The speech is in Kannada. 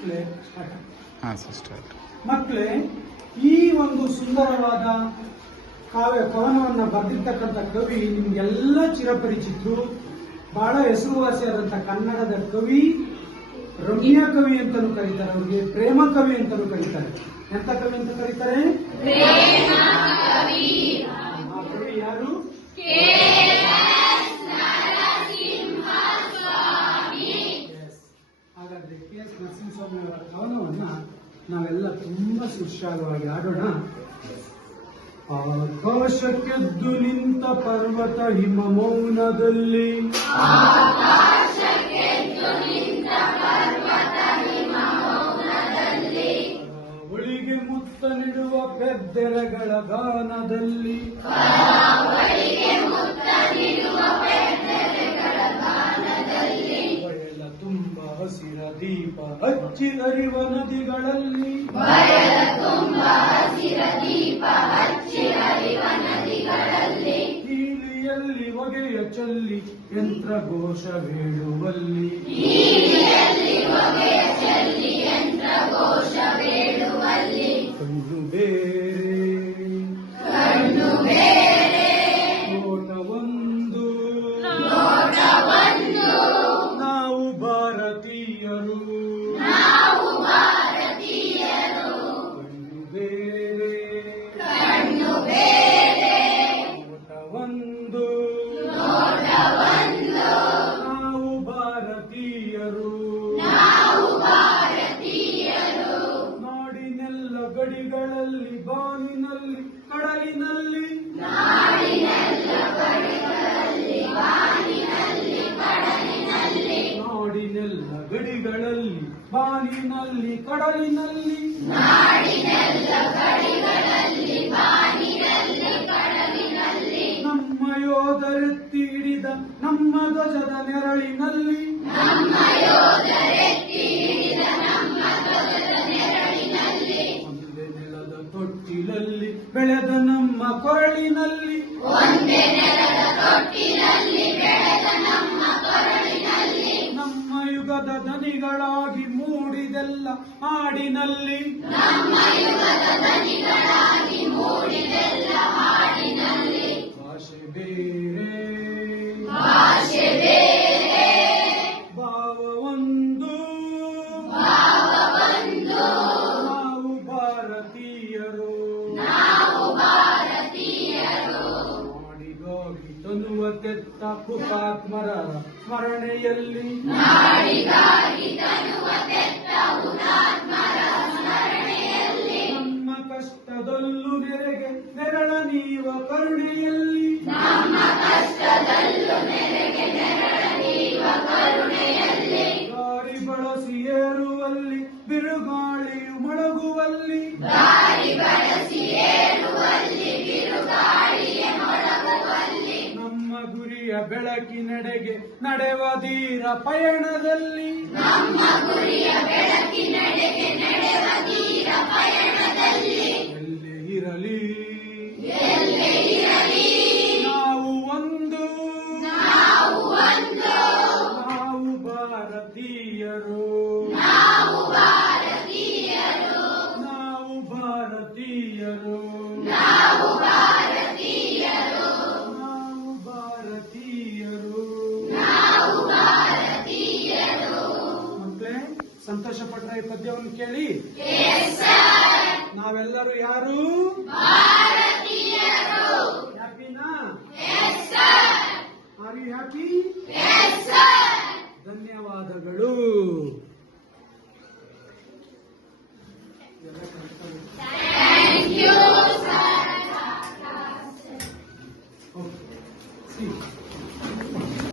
ಮಕ್ಕಳೇ ಹಾಂ ಸಿಸ್ಟರ್ ಮಕ್ಕಳೇ ಈ ಒಂದು ಸುಂದರವಾದ ಕಾವ್ಯ ಕವನವನ್ನ ಬರೆದಿರ್ತಕ್ಕಂಥ ಕವಿ ನಿಮ್ಗೆಲ್ಲ ಚಿರಪರಿಚಿತರು ಬಹಳ ಹೆಸರುವಾಸಿಯಾದಂಥ ಕನ್ನಡದ ಕವಿ ರಮ್ಯ ಕವಿ ಅಂತಲೂ ಕರೀತಾರೆ ಅವ್ರಿಗೆ ಪ್ರೇಮ ಕವಿ ಅಂತಲೂ ಕರೀತಾರೆ. ಎಂತ ಕವಿ ಅಂತ ಕರೀತಾರೆ? ಆ ಕವಿ ಯಾರು? ನಾವೆಲ್ಲ ತುಂಬಾ ಸುಶಾಲವಾಗಿ ಆಡೋಣ? ಆಕಾಶಕ್ಕೆದ್ದು ನಿಂತ ಪರ್ವತ ಹಿಮ ಮೌನದಲ್ಲಿ ಒಳಿಗೆ ಮುತ್ತ ನೀಡುವ ಪೆದ್ದೆಲೆಗಳ ಗಾನದಲ್ಲಿ. ತುಂಬ ಹಸಿರ ದೀಪ ಹಚ್ಚಿ ಹರಿವ ನದಿಗಳಲ್ಲಿ. ಕೀಲಿಯಲ್ಲಿ ಹೊಗೆಯ ಚಲ್ಲಿ ಯಂತ್ರ ಘೋಷ ಹೇಳುವಲ್ಲಿ. ಗಡಿಗಳಲ್ಲಿ ಬಾನಿನಲ್ಲಿ ಕಡಲಿನಲ್ಲಿ. ನಾಡಿನೆಲ್ಲ ಗಡಿಗಳಲ್ಲಿ ಬಾನಿನಲ್ಲಿ ಕಡಲಿನಲ್ಲಿ. ನಮ್ಮ ಯೋಧರೆತ್ತಿ ಹಿಡಿದ ನಮ್ಮ ಧ್ವಜದ ನೆರಳಿನಲ್ಲಿ. ನಮ್ಮ ಕೊರಳಿನಲ್ಲಿ. ನಮ್ಮ ಯುಗದ ದನಿಗಳಾಗಿ ಮೂಡಿದೆಲ್ಲ ಹಾಡಿನಲ್ಲಿ. ಭಾಷೆ ಬೇರೆ. ತೆತ್ತ ಹುತಾತ್ಮರ ಸ್ಮರಣೆಯಲ್ಲಿ. ನಮ್ಮ ಕಷ್ಟದಲ್ಲೂ ನೆರೆಗೆ ನೆರಳ ನೀವ ಕರುಣೆಯಲ್ಲಿ. ದಾರಿ ಬಳಸಿ ಏರುವಲ್ಲಿ ಬಿರುಗಾಳಿಯು ಮೊಳಗುವಲ್ಲಿ ಬೆಳಕಿನೆಡೆಗೆ ನಡೆವ ಧೀರ ಪಯಣದಲ್ಲಿ. ಎಲ್ಲೇ ಇರಲಿ. ಸಂತೋಷ ಪಟ್ಟ ಈ ಪದ್ಯವನ್ನು ಕೇಳಿ? ನಾವೆಲ್ಲರೂ ಯಾರು? ಹ್ಯಾಪಿನಾ? ಆರ್ ಯು ಹ್ಯಾಪಿ ಧನ್ಯವಾದಗಳು.